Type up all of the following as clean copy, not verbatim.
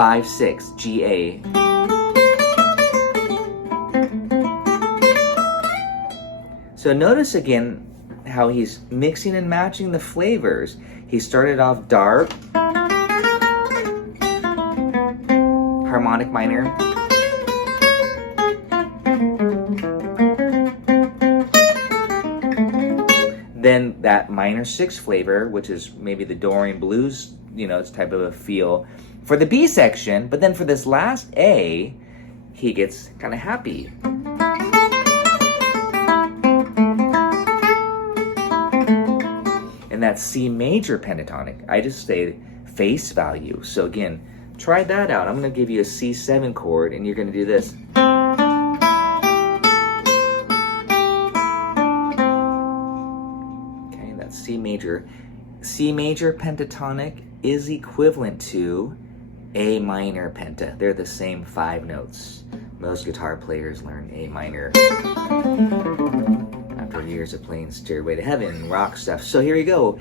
5-6, G-A. So notice again how he's mixing and matching the flavors. He started off dark, harmonic minor, then that minor 6 flavor, which is maybe the Dorian blues, you know, it's type of a feel for the B section. But then for this last A, he gets kind of happy. And that C major pentatonic, I just say face value. So again, try that out. I'm going to give you a C7 chord, and you're going to do this. Okay, that's C major. C major pentatonic is equivalent to A minor penta. They're the same 5 notes. Most guitar players learn A minor after years of playing Stairway to Heaven, rock stuff. So here you go.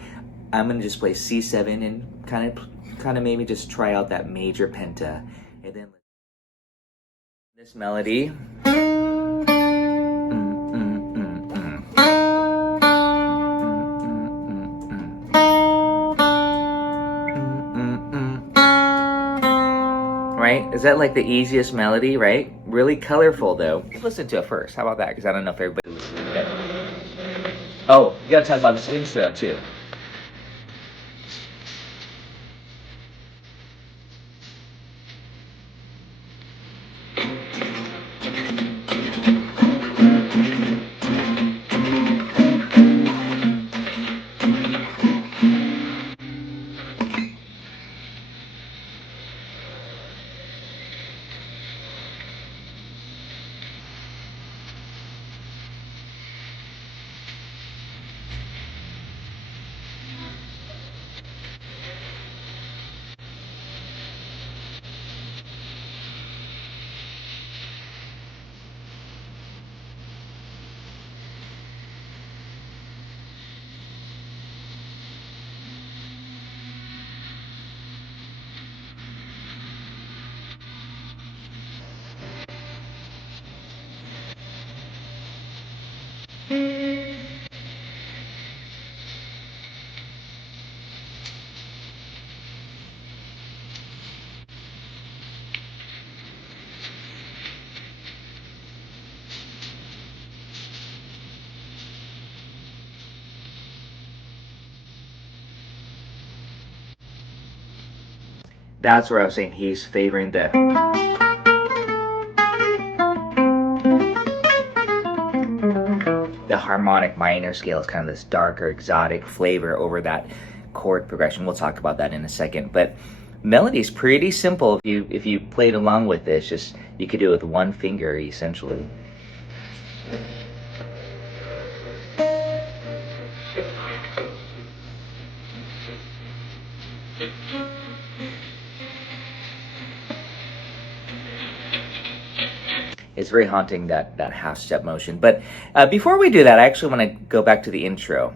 I'm gonna just play C7 and kind of maybe just try out that major penta, and then this melody. Right? Is that like the easiest melody, right? Really colorful though. Let's listen to it first. How about that? Because I don't know if everybody listens to it. Oh, you gotta talk about this intro too. That's where I was saying he's favoring the harmonic minor scale. Is kind of this darker, exotic flavor over that chord progression. We'll talk about that in a second. But melody's pretty simple. If you played along with this, just you could do it with one finger essentially. It's very haunting, that half step motion. But before we do that, I actually want to go back to the intro.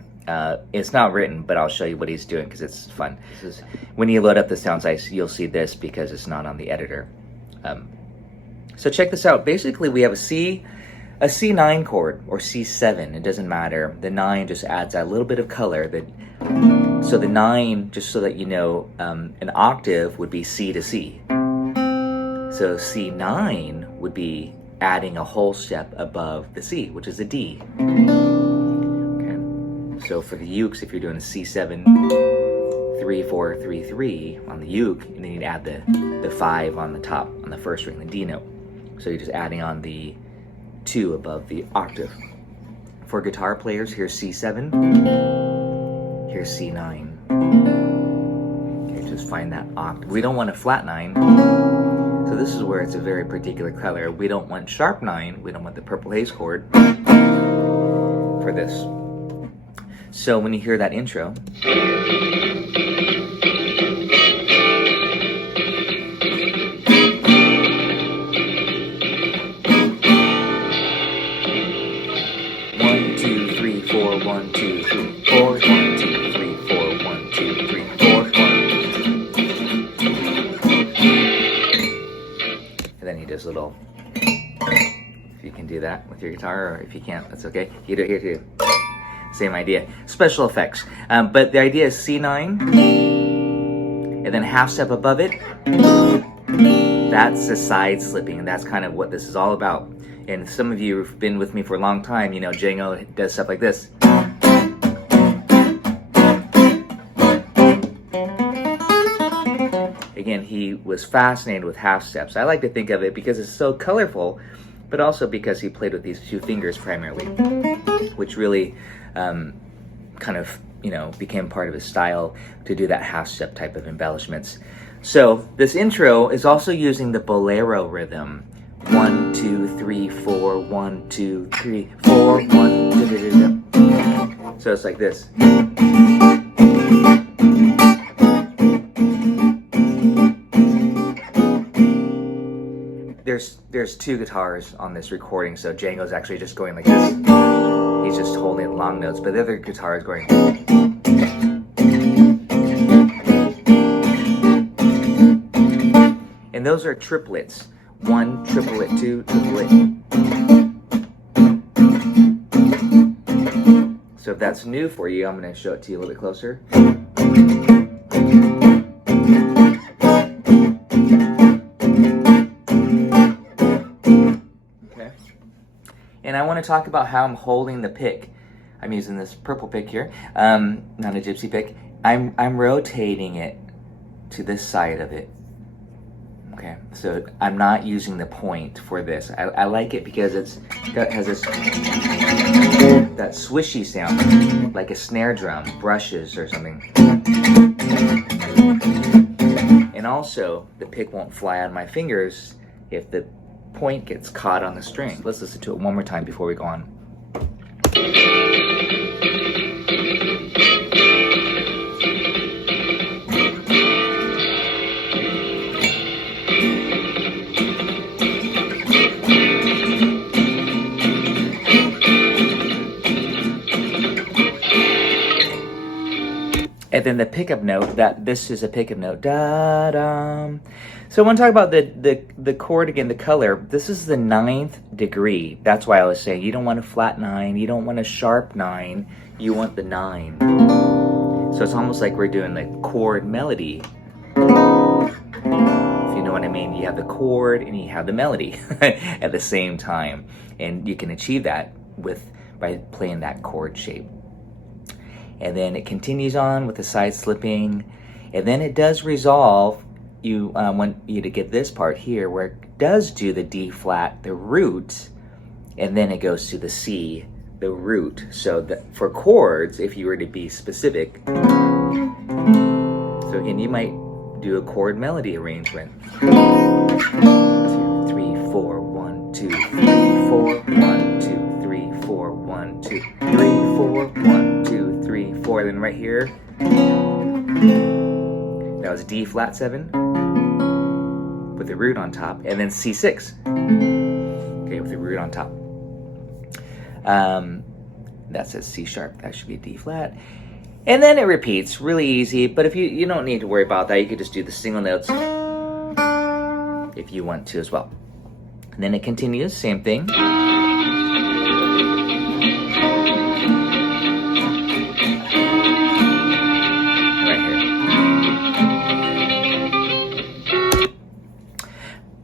It's not written, but I'll show you what he's doing because it's fun. This is, when you load up the sound size, you'll see this because it's not on the editor. So check this out. Basically, we have a C9 chord or C7. It doesn't matter. The 9 just adds a little bit of color. So the 9, just so that you know, an octave would be C to C. So C9 would be adding a whole step above the C, which is a D. Okay. So for the ukes, if you're doing a C7, 3, 4, 3, 3 on the uke, and then you'd add the 5 on the top, on the first string, the D note. So you're just adding on the 2 above the octave. For guitar players, here's C7, here's C9. Okay, just find that octave. We don't want a flat 9. So this is where it's a very particular color. We don't want sharp 9. We don't want the purple haze chord for this. So when you hear that intro, one, 2, 3, 4, 1, 2, 3, 4, 1, 2, 3, 4, 1, 2, 3, 4, 1, 2, 3. there's a little, if you can do that with your guitar, or if you can't, that's okay. You do it here too. Same idea. Special effects. But the idea is C9, and then half step above it. That's the side slipping, and that's kind of what this is all about. And some of you who've been with me for a long time, you know, Django does stuff like this. Again, he was fascinated with half steps. I like to think of it because it's so colorful, but also because he played with these two fingers primarily, which really kind of, you know, became part of his style to do that half step type of embellishments. So this intro is also using the bolero rhythm. 1, 2, 3, 4, 1, 2, 3, 4, 1, 2, 3. So it's like this. There's two guitars on this recording, so Django's actually just going like this. He's just holding long notes, but the other guitar is going. And those are triplets. 1 triplet, 2 triplet. So if that's new for you, I'm going to show it to you a little bit closer. And I want to talk about how I'm holding the pick. I'm using this purple pick here, not a Gypsy pick. I'm rotating it to this side of it. Okay, so I'm not using the point for this. I like it because it has this that swishy sound, like a snare drum, brushes or something. And also, the pick won't fly out of my fingers if the point gets caught on the string. Let's listen to it one more time before we go on. And then the pickup note, this is a pickup note, da-dum. So I want to talk about the chord again, the color. This is the 9th degree. That's why I was saying you don't want a flat 9, you don't want a sharp 9, you want the 9. So it's almost like we're doing the chord melody. If you know what I mean, you have the chord and you have the melody at the same time. And you can achieve that by playing that chord shape. And then it continues on with the side slipping, and then it does resolve. You want you to get this part here where it does do the D flat, the root, and then it goes to the C, the root. So for chords, if you were to be specific, so again, you might do a chord melody arrangement. 2, 3, 4, 1, 2, 3, 4, 1, 2, 3, 4, 1, 2, 3, 4, 1, 2, 3, 4. Then right here, that was D flat 7 with the root on top, and then C6, okay, with the root on top. That says C sharp, that should be D flat. And then it repeats, really easy, but if you don't need to worry about that, you could just do the single notes if you want to as well. And then it continues, same thing.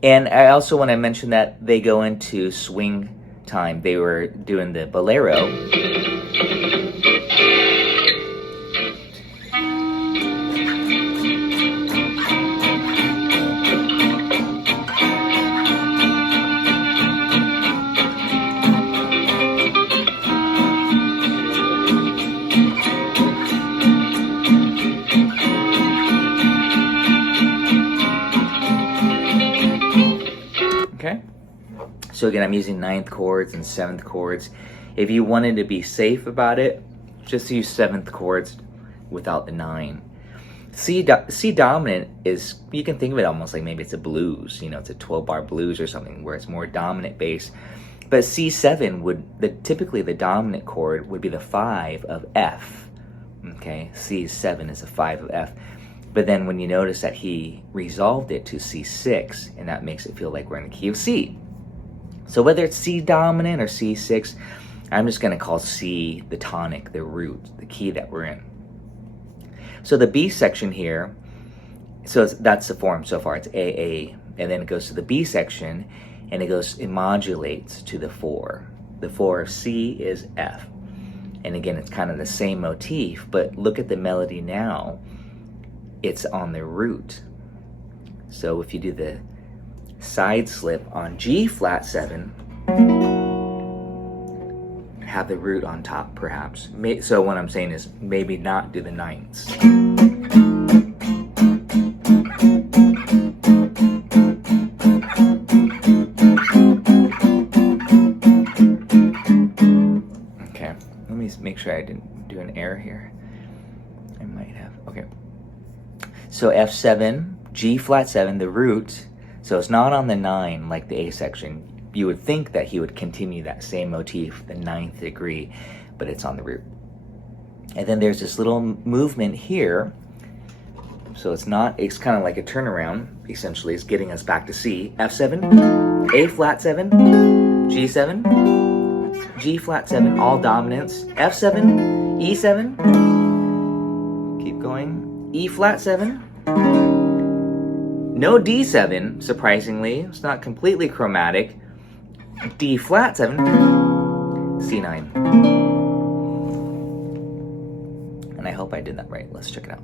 And I also want to mention that they go into swing time. They were doing the bolero. Okay, so again, I'm using 9th chords and 7th chords. If you wanted to be safe about it, just use 7th chords without the 9. C dominant is, you can think of it almost like maybe it's a blues, you know, it's a 12-bar blues or something where it's more dominant bass. But C7 would, typically the dominant chord would be the 5 of F. Okay, C7 is a 5 of F. But then when you notice that he resolved it to C6, and that makes it feel like we're in the key of C. So whether it's C dominant or C6, I'm just going to call C the tonic, the root, the key that we're in. So the B section here, so that's the form so far. It's AA, and then it goes to the B section, and it modulates to the 4. The 4 of C is F. And again, it's kind of the same motif, but look at the melody now. It's on the root. So if you do the side slip on G flat 7, have the root on top perhaps. So what I'm saying is maybe not do the ninths. Okay, let me make sure I didn't do an error here. I might have. Okay. So F7, G flat 7, the root, so it's not on the 9 like the A section. You would think that he would continue that same motif, the 9th degree, but it's on the root. And then there's this little movement here. So it's kind of like a turnaround, essentially. It's getting us back to C. F7, A flat 7, G7, G flat 7, all dominants. F7, E7, keep going, E flat 7, no D7, surprisingly. It's not completely chromatic. D flat 7, C9. And I hope I did that right. Let's check it out.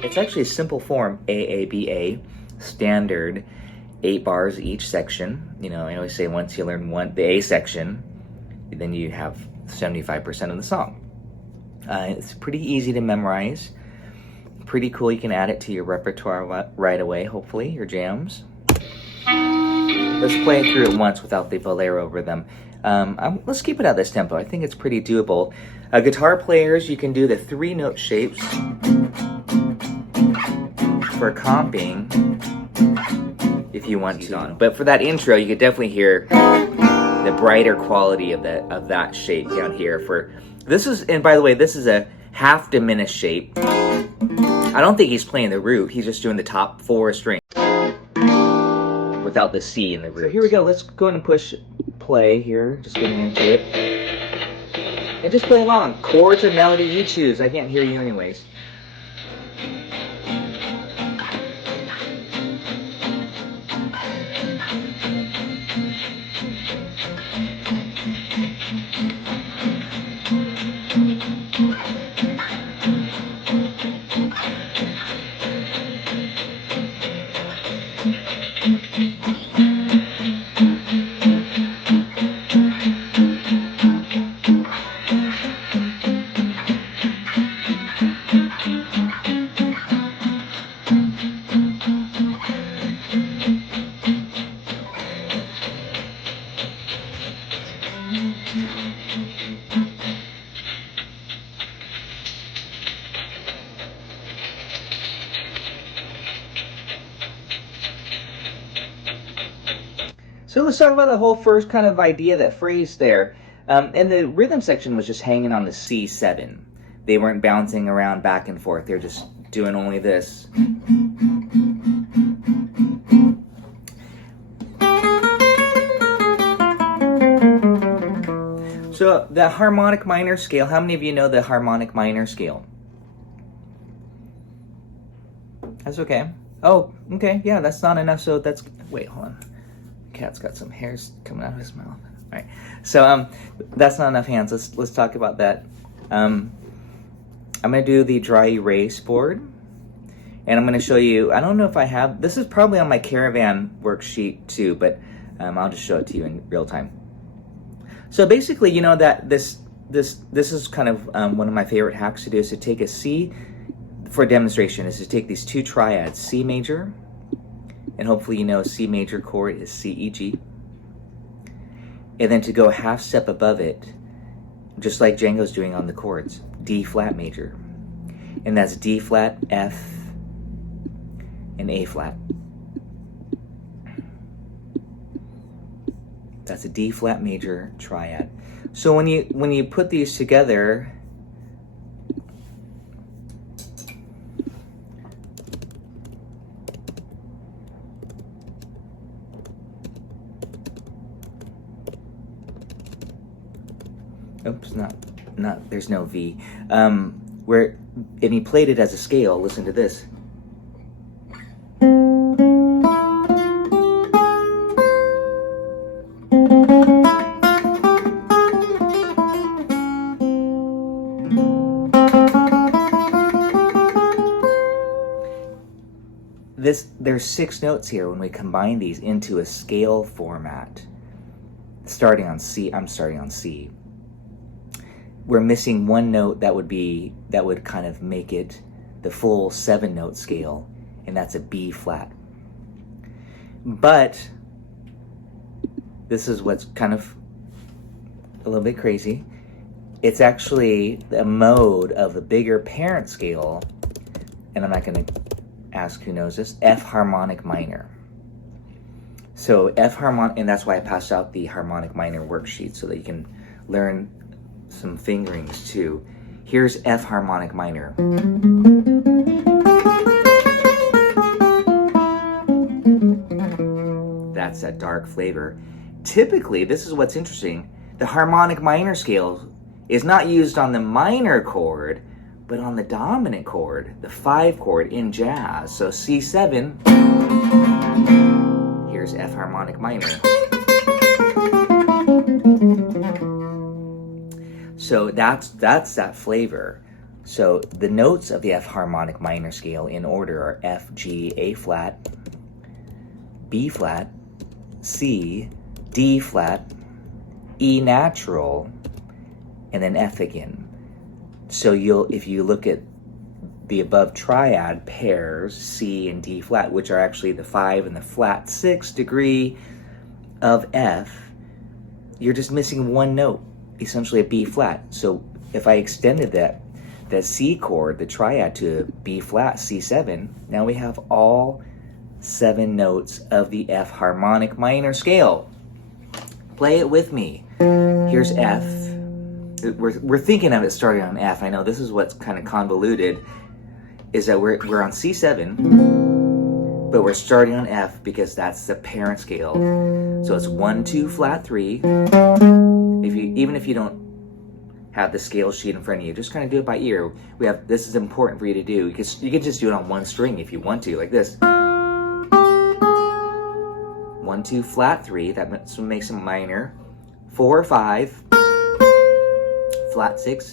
It's actually a simple form, AABA, standard, 8 bars each section. You know, I always say once you learn the A section, then you have 75% of the song. It's pretty easy to memorize. Pretty cool. You can add it to your repertoire right away, hopefully, your jams. Let's play it through it once without the bolero rhythm. Let's keep it at this tempo. I think it's pretty doable. Guitar players, you can do the 3-note shapes for comping if you want to. But for that intro, you could definitely hear the brighter quality of that shape down here. And by the way, this is a half diminished shape. I don't think he's playing the root. He's just doing the top 4 strings without the C in the root. So here we go. Let's go ahead and push play here. Just getting into it. And just play along. Chords or melody, you choose. I can't hear you anyways. So let's talk about the whole first kind of idea, that phrase there. And the rhythm section was just hanging on the C7. They weren't bouncing around back and forth. They're just doing only this. So the harmonic minor scale, how many of you know the harmonic minor scale? That's okay. Oh, okay, yeah, that's not enough, so that's, wait, hold on. Cat's got some hairs coming out of his mouth. All right, so that's not enough hands. Let's talk about that. I'm gonna do the dry erase board, and I'm gonna show you. I don't know if I have. This is probably on my Caravan worksheet too, but I'll just show it to you in real time. So basically, you know that this is kind of one of my favorite hacks to do, is to take a C for a demonstration. Is to take these 2 triads, C major And hopefully you know C major chord is C, E, G. And then to go a half step above it, just like Django's doing on the chords, D flat major. And that's D flat, F, and A flat. That's a D flat major triad. So when you put these together, oops, not there's no V. Where and he played it as a scale. Listen to this. There's 6 notes here when we combine these into a scale format. Starting on C, I'm starting on C. We're missing one note that would kind of make it the full 7-note scale, and that's a B flat. But this is what's kind of a little bit crazy. It's actually the mode of the bigger parent scale, and I'm not going to ask who knows this, F harmonic minor. So F harmonic, and that's why I passed out the harmonic minor worksheet so that you can learn some fingerings too. Here's F harmonic minor. That's that dark flavor. Typically, this is what's interesting, the harmonic minor scale is not used on the minor chord, but on the dominant chord, the 5 chord in jazz. So C7, here's F harmonic minor. So that's that flavor. So the notes of the F harmonic minor scale in order are F, G, A flat, B flat, C, D flat, E natural, and then F again. So if you look at the above triad pairs, C and D flat, which are actually the 5 and the flat 6 degree of F, you're just missing one note, essentially a B flat. So if I extended that C chord, the triad, to B flat, C7, now we have all 7 notes of the F harmonic minor scale. Play it with me. Here's F. We're thinking of it starting on F. I know this is what's kind of convoluted, is that we're on C7, but we're starting on F because that's the parent scale. So it's 1, 2, flat 3. Even if you don't have the scale sheet in front of you, just kind of do it by ear. This is important for you to do because you can just do it on one string if you want to, like this. 1, 2, flat 3. That makes a minor. 4, 5. Flat 6,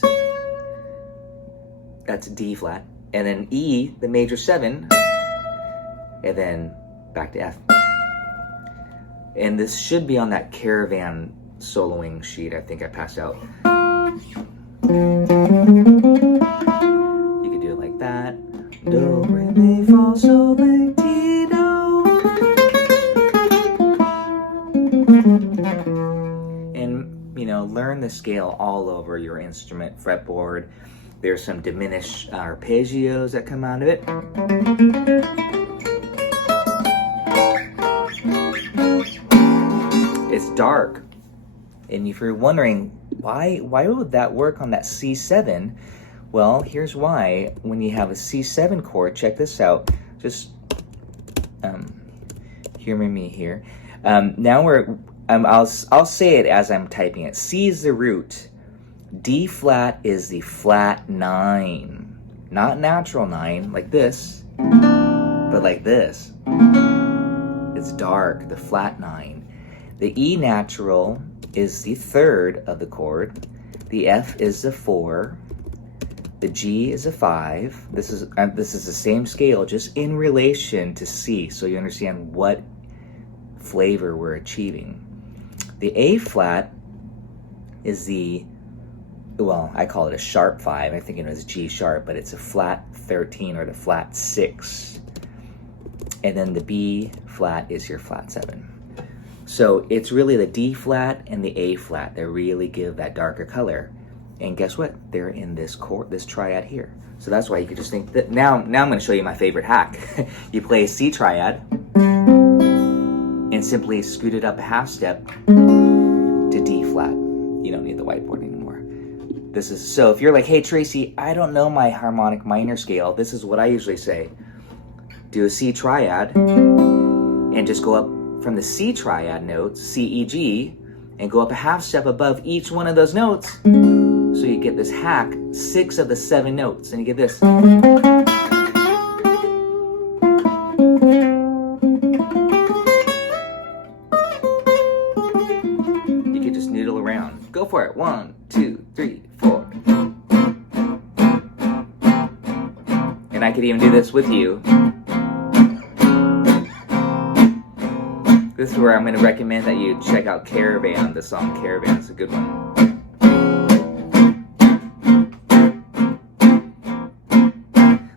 that's D flat, and then E, the major 7, and then back to F. And this should be on that Caravan soloing sheet I think I passed out. You could do it like that. Do, re, mi, fa, sol, la, ti, do. And learn the scale all over your instrument fretboard. There's some diminished arpeggios that come out of it. It's dark. And if you're wondering, why would that work on that C7? Well, here's why. When you have a C7 chord, check this out. Just humor me here. Now I'll say it as I'm typing it. C is the root. D flat is the flat 9. Not natural 9, like this, but like this. It's dark, the flat 9. The E natural is the 3rd of the chord. The F is the 4. The G is a 5. This is the same scale, just in relation to C, so you understand what flavor we're achieving. The A flat is I call it a sharp 5. I think it was G sharp, but it's a flat 13 or the flat 6. and then the B flat is your flat 7. So it's really the D flat and the A flat that really give that darker color. And guess what? They're in this chord, this triad here. So that's why you could just think that. Now I'm going to show you my favorite hack. You play a C triad and simply scoot it up a half step to D flat. You don't need the whiteboard anymore. This is, so if you're like, hey Tracy, I don't know my harmonic minor scale, this is what I usually say. Do a C triad and just go up from the C triad notes, C, E, G, and go up a half step above each one of those notes. So you get this hack, 6 of the 7 notes, and you get this. You can just noodle around. Go for it. 1, 2, 3, 4. And I could even do this with you. This is where I'm going to recommend that you check out Caravan. The song Caravan is a good one.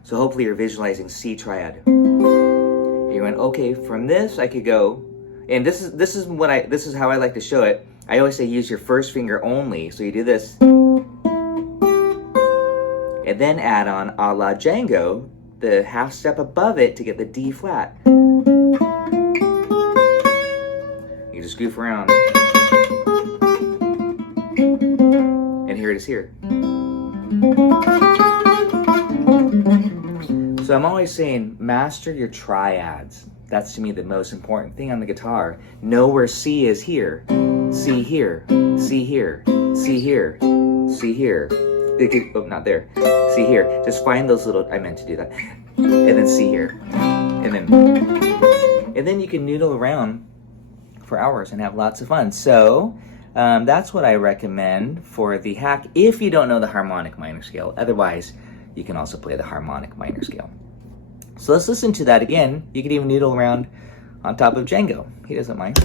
So hopefully you're visualizing C triad. You went, okay, from this I could go, and this is how I like to show it. I always say use your first finger only. So you do this, and then add on a la Django the half step above it to get the D flat. You just goof around, and here it is here. So I'm always saying, master your triads. That's to me the most important thing on the guitar. Know where C is here. C here, C here, C here, C here. Oh, not there. C here. Just find those little, I meant to do that. And then C here. And then you can noodle around for hours and have lots of fun. So that's what I recommend for the hack if you don't know the harmonic minor scale. Otherwise, you can also play the harmonic minor scale. So let's listen to that again. You can even noodle around on top of Django. He doesn't mind.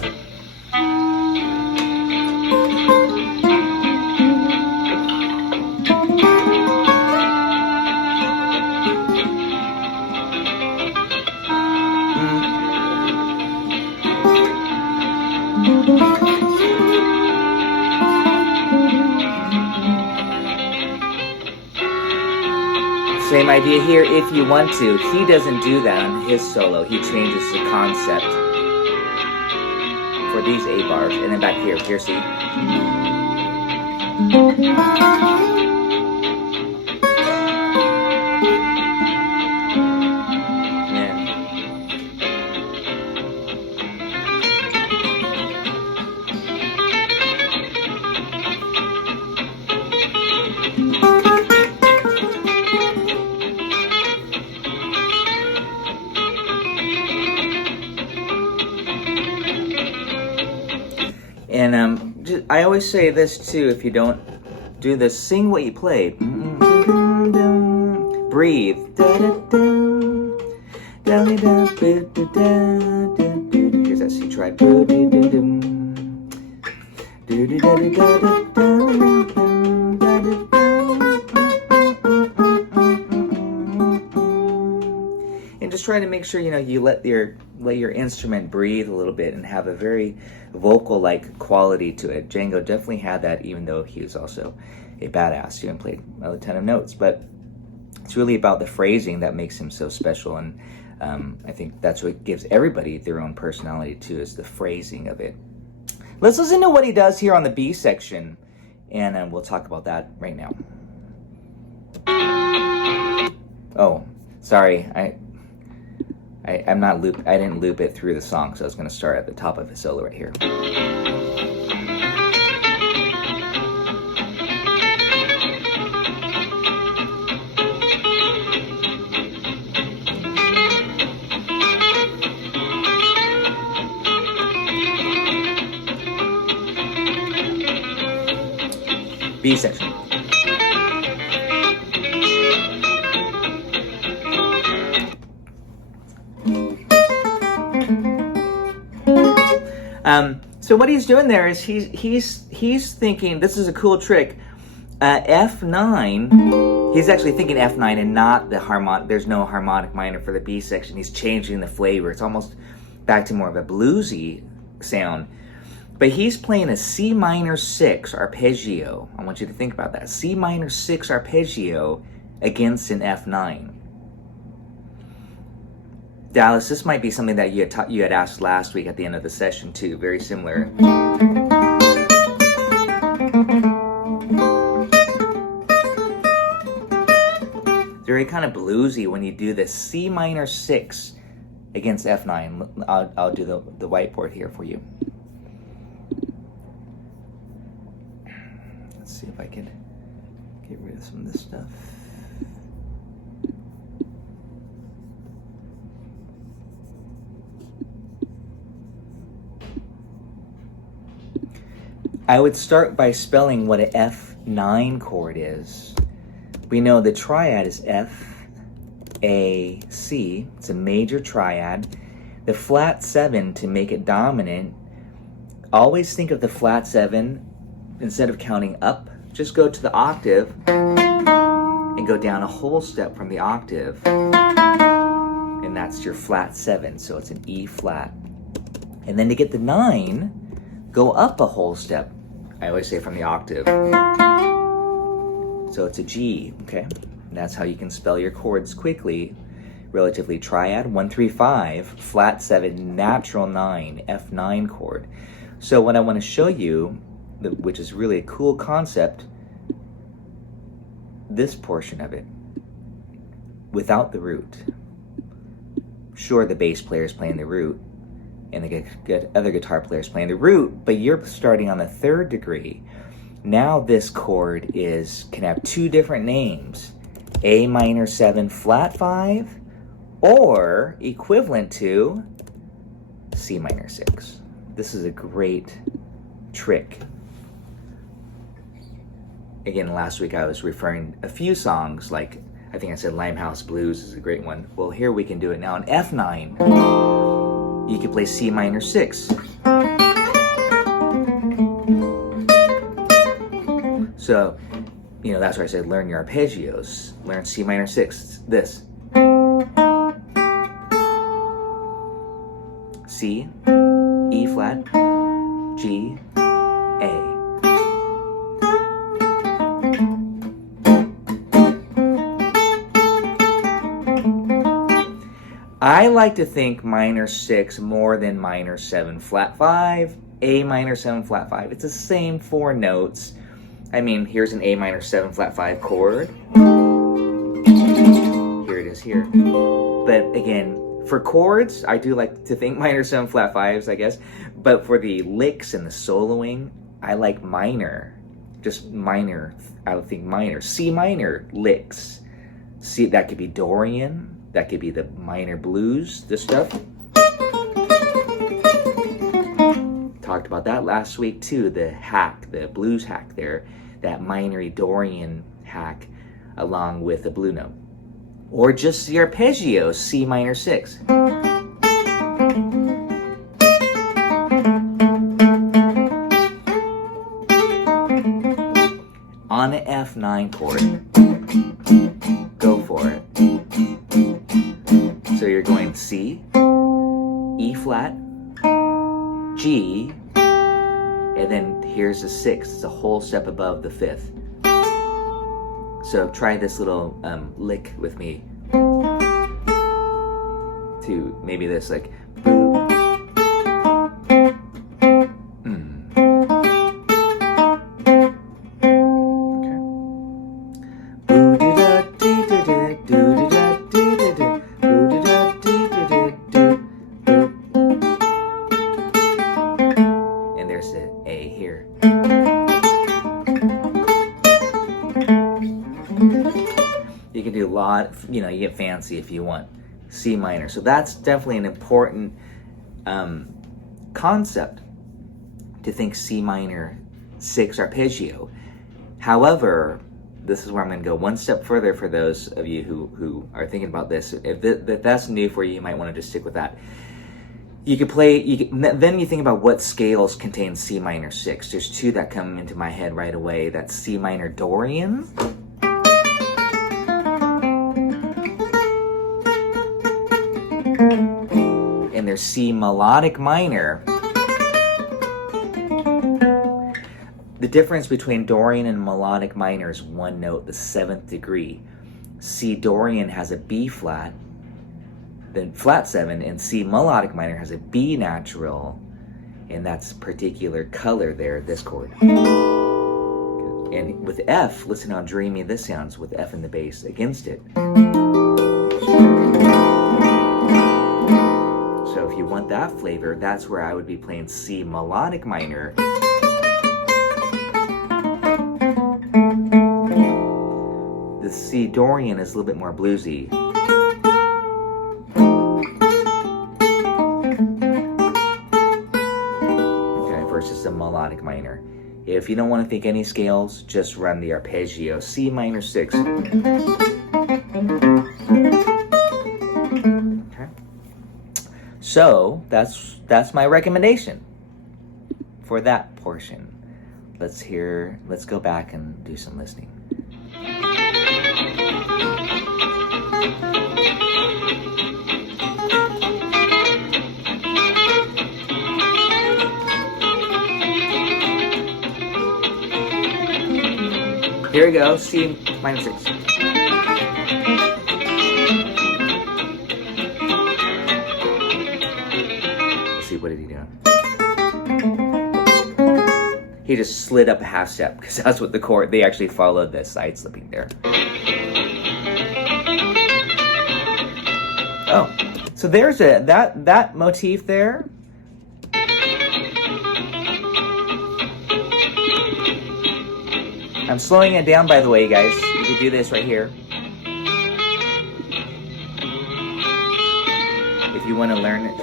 Same idea here if you want to. He doesn't do that on his solo. He changes the concept for these A bars. And then back here, see? And I always say this too, if you don't do this, sing what you play. Breathe. Here's that C triad. And just try to make sure, you let your instrument breathe a little bit and have a very vocal-like quality to it. Django definitely had that, even though he was also a badass and played a ton of notes. But it's really about the phrasing that makes him so special, and I think that's what gives everybody their own personality too, is the phrasing of it. Let's listen to what he does here on the B section, and we'll talk about that right now. Oh, sorry, I didn't loop it through the song, so I was going to start at the top of his solo right here. B section. So what he's doing there is he's thinking, this is a cool trick. F9 He's actually thinking F9 and not the harmonic. There's no harmonic minor for the B section. He's changing the flavor. It's almost back to more of a bluesy sound. But he's playing a C minor 6 arpeggio. I want you to think about that. C minor 6 arpeggio against an F9. Dallas, this might be something that you had asked last week at the end of the session too. Very similar. Very kind of bluesy when you do the C minor 6 against F9. I'll do the whiteboard here for you. Let's see if I can get rid of some of this stuff. I would start by spelling what an F9 chord is. We know the triad is F, A, C. It's a major triad. The flat 7, to make it dominant, always think of the flat 7, instead of counting up, just go to the octave and go down a whole step from the octave. And that's your flat 7, so it's an E flat. And then to get the 9, go up a whole step. I always say from the octave. So it's a G, okay? And that's how you can spell your chords quickly. Relatively triad, 1, 3, 5, flat 7, natural 9, F9 chord. So what I want to show you, which is really a cool concept, this portion of it, without the root. Sure, the bass player is playing the root, and the other guitar players playing the root, but you're starting on the 3rd degree. Now this chord can have 2 different names, A minor 7 flat 5, or equivalent to C minor 6. This is a great trick. Again, last week I was referring a few songs, like I think I said Limehouse Blues is a great one. Well, here we can do it now. On F9, you can play C minor 6. So, that's why I said learn your arpeggios. Learn C minor 6. This. C, E flat, G, A. I like to think minor 6 more than minor 7 flat 5, A minor 7 flat 5. It's the same 4 notes. I mean, here's an A minor 7 flat 5 chord. Here it is here. But again, for chords, I do like to think minor 7 flat 5s, I guess. But for the licks and the soloing, I like minor. Just minor. I would think minor. C minor licks. C, that could be Dorian. That could be the minor blues, this stuff. Talked about that last week too, the hack, the blues hack there, that minor Dorian hack along with the blue note. Or just the arpeggio, C minor 6. On an F9 chord, go for it. So you're going C, E flat, G, and then here's the 6th. It's a whole step above the 5th. So try this little lick with me. To maybe this, like. You get fancy if you want. C minor. So that's definitely an important concept, to think C minor 6 arpeggio. However, this is where I'm going to go one step further for those of you who are thinking about this. If that's new for you, you might want to just stick with that. You could play, then you think about what scales contain C minor 6. There's 2 that come into my head right away. That's C minor Dorian minor, C melodic minor. The difference between Dorian and melodic minor is one note, the 7th degree. C Dorian has a B flat, then flat 7, and C melodic minor has a B natural, and that's particular color there, this chord. And with F, listen how dreamy this sounds with F in the bass against it. So if you want that flavor, that's where I would be playing C melodic minor. The C Dorian is a little bit more bluesy. Okay, versus the melodic minor. If you don't want to think any scales, just run the arpeggio. C minor 6. Okay. So that's my recommendation for that portion. Let's go back and do some listening. Here we go, C minor 6. Let's see, what did he do? He just slid up a half step, because that's what the chord, they actually followed the side slipping there. Oh, so there's that motif there. I'm slowing it down, by the way, guys. You can do this right here. If you want to learn it.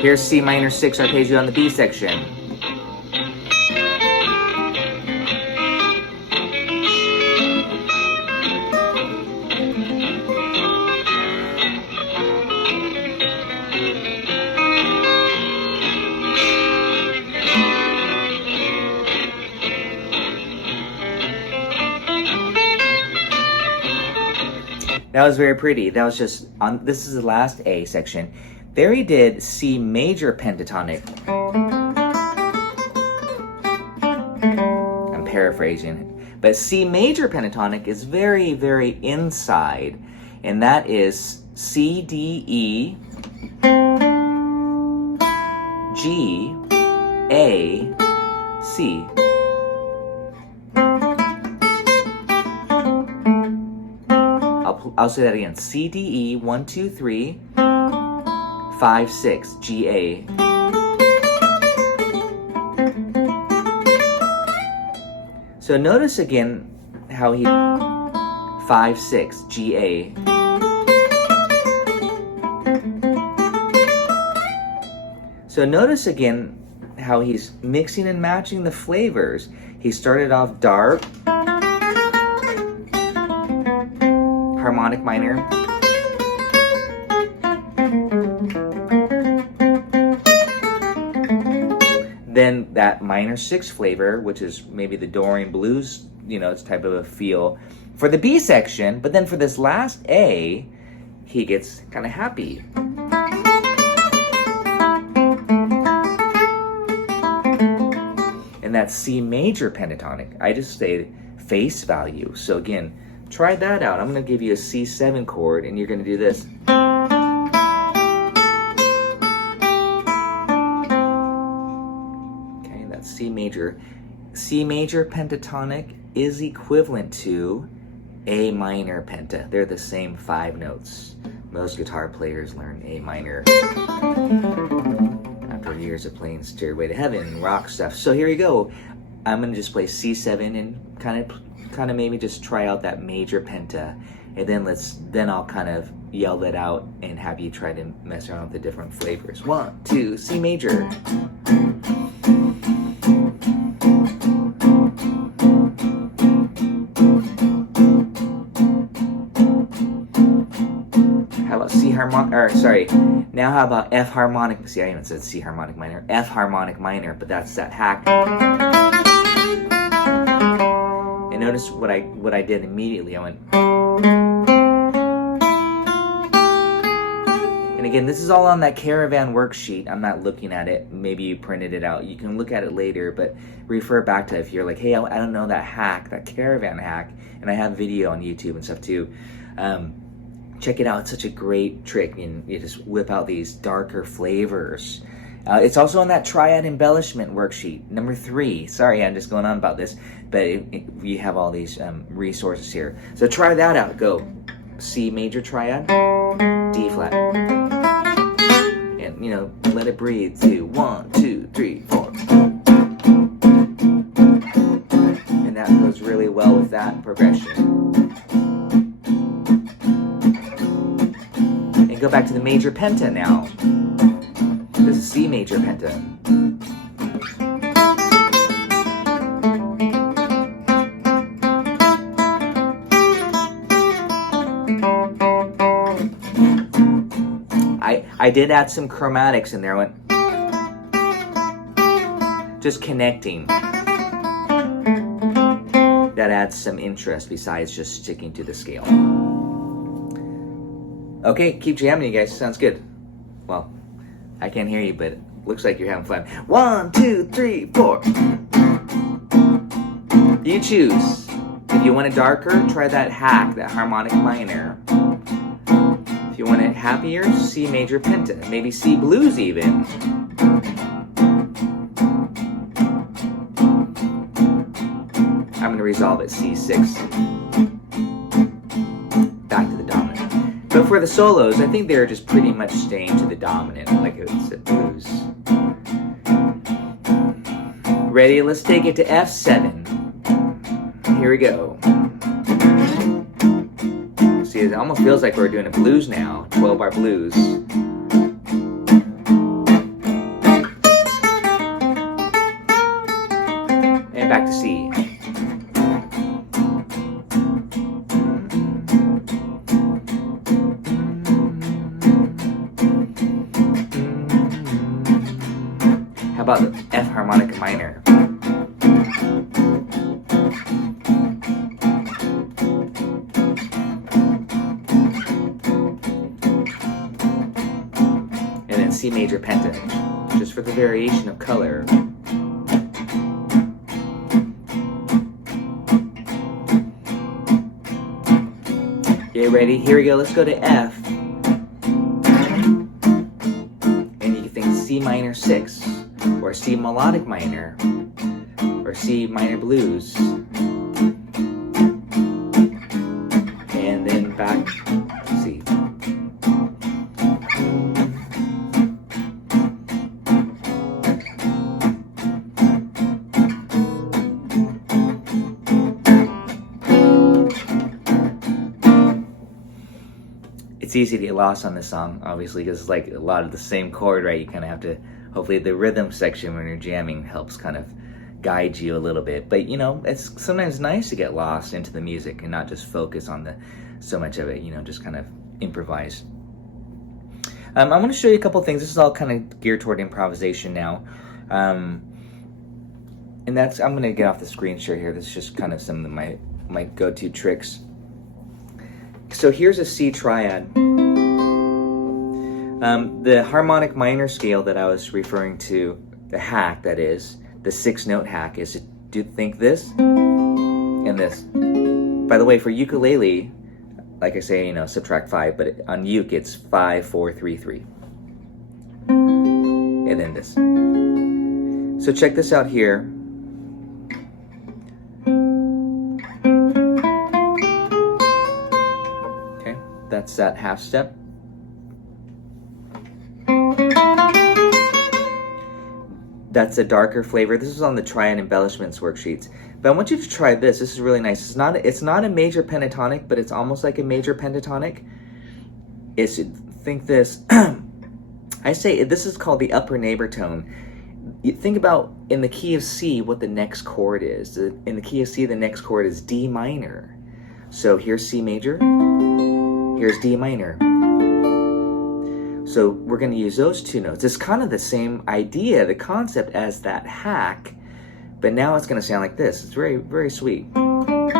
Here's C minor 6 arpeggio on the B section. That was very pretty. That was just on. This is the last A section. There he did C major pentatonic. I'm paraphrasing, but C major pentatonic is very, very inside, and that is C, D, E, G, A, C. I'll say that again. C, D, E, 1, 2, 3, 5, 6, G, A. So notice again how he 5, 6, G, A. So notice again how he's mixing and matching the flavors. He started off dark, harmonic minor, then that minor 6 flavor, which is maybe the Dorian blues, it's type of a feel for the B section, but then for this last A, he gets kind of happy. And that's C major pentatonic. I just say face value. So again, try that out. I'm going to give you a C7 chord, and you're going to do this. Okay, that's C major. C major pentatonic is equivalent to A minor penta. They're the same 5 notes. Most guitar players learn A minor after years of playing Stairway to Heaven, rock stuff. So here you go. I'm going to just play C7 and kind of maybe just try out that major penta, and then I'll kind of yell that out and have you try to mess around with the different flavors. 1, 2, C major. How about C harmonic, or sorry, now how about F harmonic? See, I even said C harmonic minor. F harmonic minor, but that's that hack. And notice what I did immediately. I went, and again, this is all on that Caravan worksheet. I'm not looking at it. Maybe you printed it out. You can look at it later, but refer back to it if you're like, hey, I don't know that hack, that Caravan hack, and I have video on YouTube and stuff too. Check it out. It's such a great trick, and you just whip out these darker flavors. It's also on that triad embellishment worksheet, number 3. Sorry, I'm just going on about this, but we have all these resources here. So try that out. Go C major triad, D flat, and let it breathe. 2, 1, 2, 3, 4, and that goes really well with that progression. And go back to the major penta now. This is C major penta. I did add some chromatics in there. I went just connecting. That adds some interest besides just sticking to the scale. Okay, keep jamming, you guys. Sounds good. Well, I can't hear you, but it looks like you're having fun. 1, 2, 3, 4. You choose. If you want it darker, try that hack, that harmonic minor. If you want it happier, C major penta. Maybe C blues even. I'm going to resolve at C6. Back to the dominant. But for the solos, I think they're just pretty much staying to the dominant, like it's a blues. Ready? Let's take it to F7. Here we go. See, it almost feels like we're doing a blues now, 12-bar blues. And back to C. How about the F harmonic minor? And then C major penta, just for the variation of color. Okay, ready? Here we go. Let's go to F. And you can think C minor 6. Or C melodic minor, or C minor blues, and then back C. It's easy to get lost on this song, obviously, because it's like a lot of the same chord, right? You kind of have to. Hopefully the rhythm section when you're jamming helps kind of guide you a little bit. But it's sometimes nice to get lost into the music and not just focus on so much of it, just kind of improvise. I'm going to show you a couple things. This is all kind of geared toward improvisation now. And I'm going to get off the screen share here. This is just kind of some of my go-to tricks. So here's a C triad. The harmonic minor scale that I was referring to, the hack that is, the 6-note hack, is to think this and this. By the way, for ukulele, like I say, subtract 5, but on uke it's 5, 4, 3, 3. And then this. So check this out here. Okay, that's that half step. That's a darker flavor. This is on the triad embellishments worksheets. But I want you to try this. This is really nice. It's not a major pentatonic, but it's almost like a major pentatonic. Think this. I say this is called the upper neighbor tone. You think about in the key of C what the next chord is. In the key of C, the next chord is D minor. So here's C major. Here's D minor. So we're going to use those 2 notes. It's kind of the same idea, the concept as that hack, but now it's going to sound like this. It's very, very sweet. And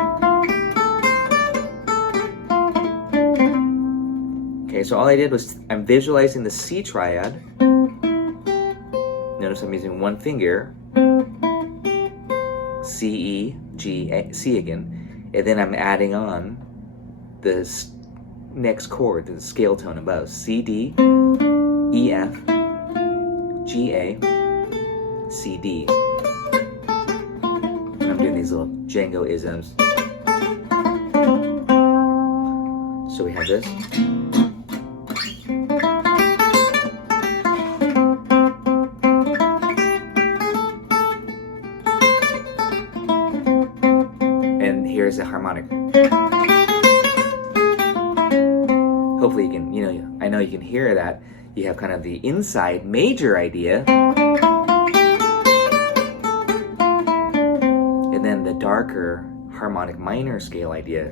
Okay, so all I did was I'm visualizing the C triad. Notice I'm using one finger, C, E, G, A, C again, and then I'm adding on the next chord, the scale tone above, C, D, E, F, G, A, C, D. And I'm doing these little Django isms. So we have this. And here's the harmonic. Hopefully you can, I know you can hear that. You have kind of the inside major idea. And then the darker harmonic minor scale idea.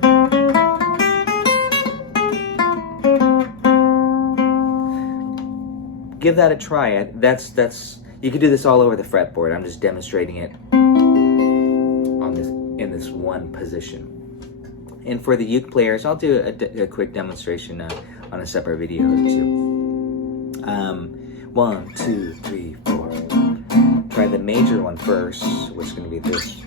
Give that a try. That's you can do this all over the fretboard. I'm just demonstrating it in this one position. And for the uke players, I'll do a quick demonstration on a separate video too. 1, 2, 3, 4. Try the major one first, which is going to be this.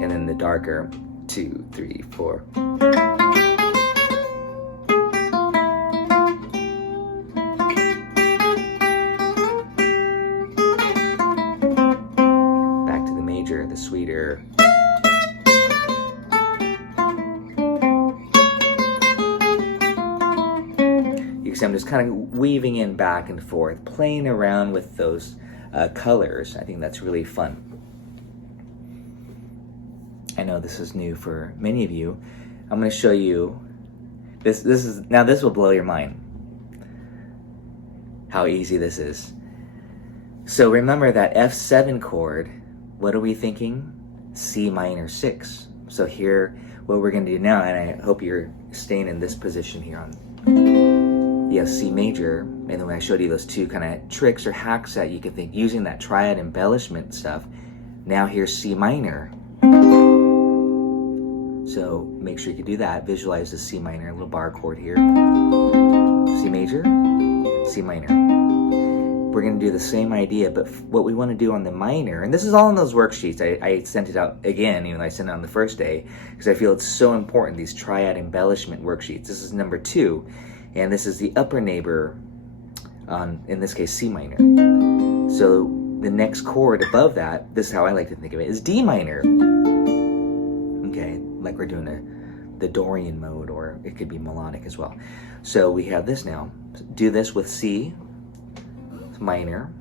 And then the darker 2, 3, 4. Back to the major, the sweeter. You can see I'm just kind of weaving in back and forth, playing around with those colors. I think that's really fun. I know this is new for many of you. I'm going to show you this will blow your mind how easy this is. So remember that F7 chord, what are we thinking? C minor 6. So here, what we're going to do now, and I hope you're staying in this position here on, you have C major, and then when I showed you those two kind of tricks or hacks that you can think using that triad embellishment stuff, now here's C minor. So make sure you can do that. Visualize the C minor, a little bar chord here. C major, C minor. We're going to do the same idea, but what we want to do on the minor, and this is all in those worksheets. I sent it out again, even though I sent it on the first day, because I feel it's so important, these triad embellishment worksheets. This is number 2, and this is the upper neighbor on, in this case, C minor. So the next chord above that, this is how I like to think of it, is D minor. Okay, like we're doing the Dorian mode, or it could be melodic as well. So we have this now. Do this with C minor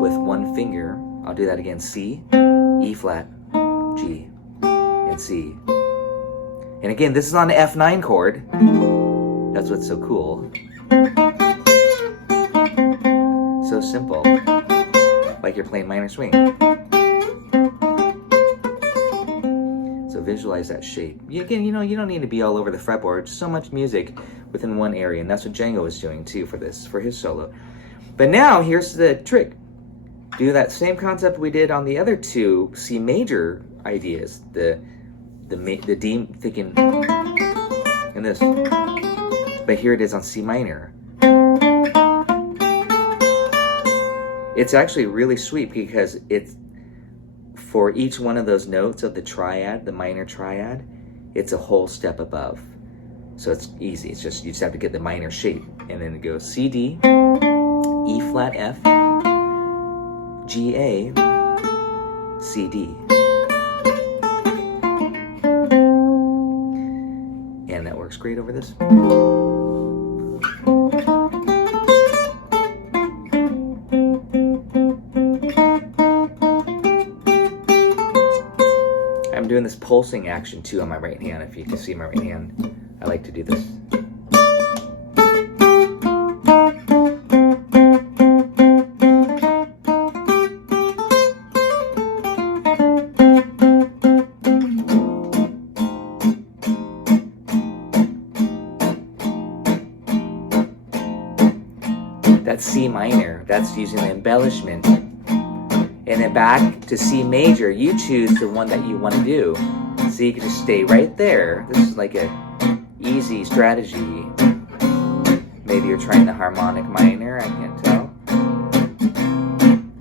with one finger. I'll do that again. C, E flat, G, and C. And again, this is on the F9 chord. That's what's so cool. So simple. Like you're playing minor swing. So visualize that shape. Again, you don't need to be all over the fretboard. So much music within one area, and that's what Django is doing too for his solo. But now here's the trick. Do that same concept we did on the other two C major ideas. The D thinking and this. But here it is on C minor. It's actually really sweet because it's for each one of those notes of the triad, the minor triad, it's a whole step above. So it's easy. It's just, you just have to get the minor shape. And then it goes C, D, E flat, F, G, A, C, D. And that works great over this. I'm doing this pulsing action too on my right hand. If you can see my right hand, I like to do this. That's C minor. That's using the embellishment. And and then back to C major. You choose the one that you want to do. So you can just stay right there. This is like a easy strategy. Maybe you're trying the harmonic minor, I can't tell.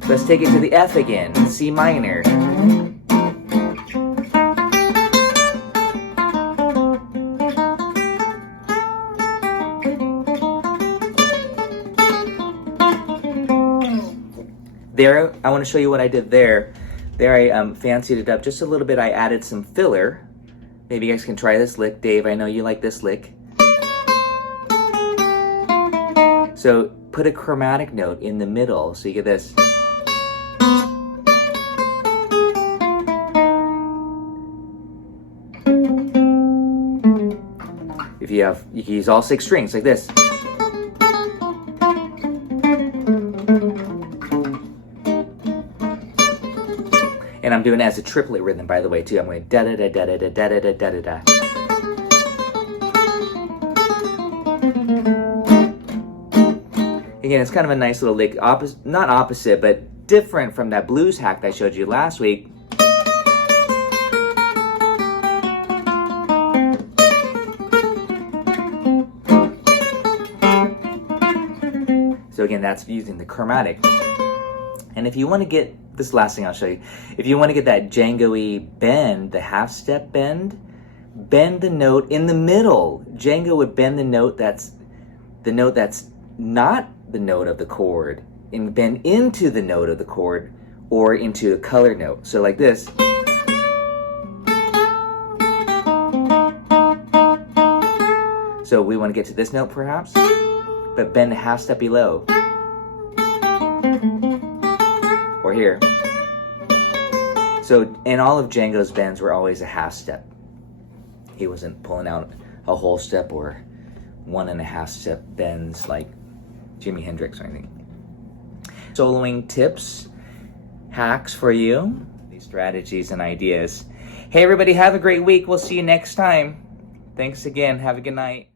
Let's take it to the F again, C minor. There, I want to show you what I did there. There I fancied it up just a little bit. I added some filler. Maybe you guys can try this lick. Dave, I know you like this lick. So put a chromatic note in the middle so you get this. If you have, you can use all 6 strings like this. And I'm doing it as a triplet rhythm, by the way, too. I'm going da da da da da da da da da da da. Again, it's kind of a nice little lick, not opposite, but different from that blues hack that I showed you last week. So again, that's using the chromatic. And if you want to get, this last thing I'll show you, if you want to get that Django-y bend, the half-step bend, bend the note in the middle. Django would bend the note that's not the note of the chord, and bend into the note of the chord or into a color note. So like this. So we want to get to this note perhaps, but bend a half step below. Or here. So, and all of Django's bends were always a half step. He wasn't pulling out a whole step or 1.5 step bends like Jimi Hendrix or anything. Soloing tips, hacks for you, these strategies and ideas. Hey everybody, have a great week. We'll see you next time. Thanks again. Have a good night.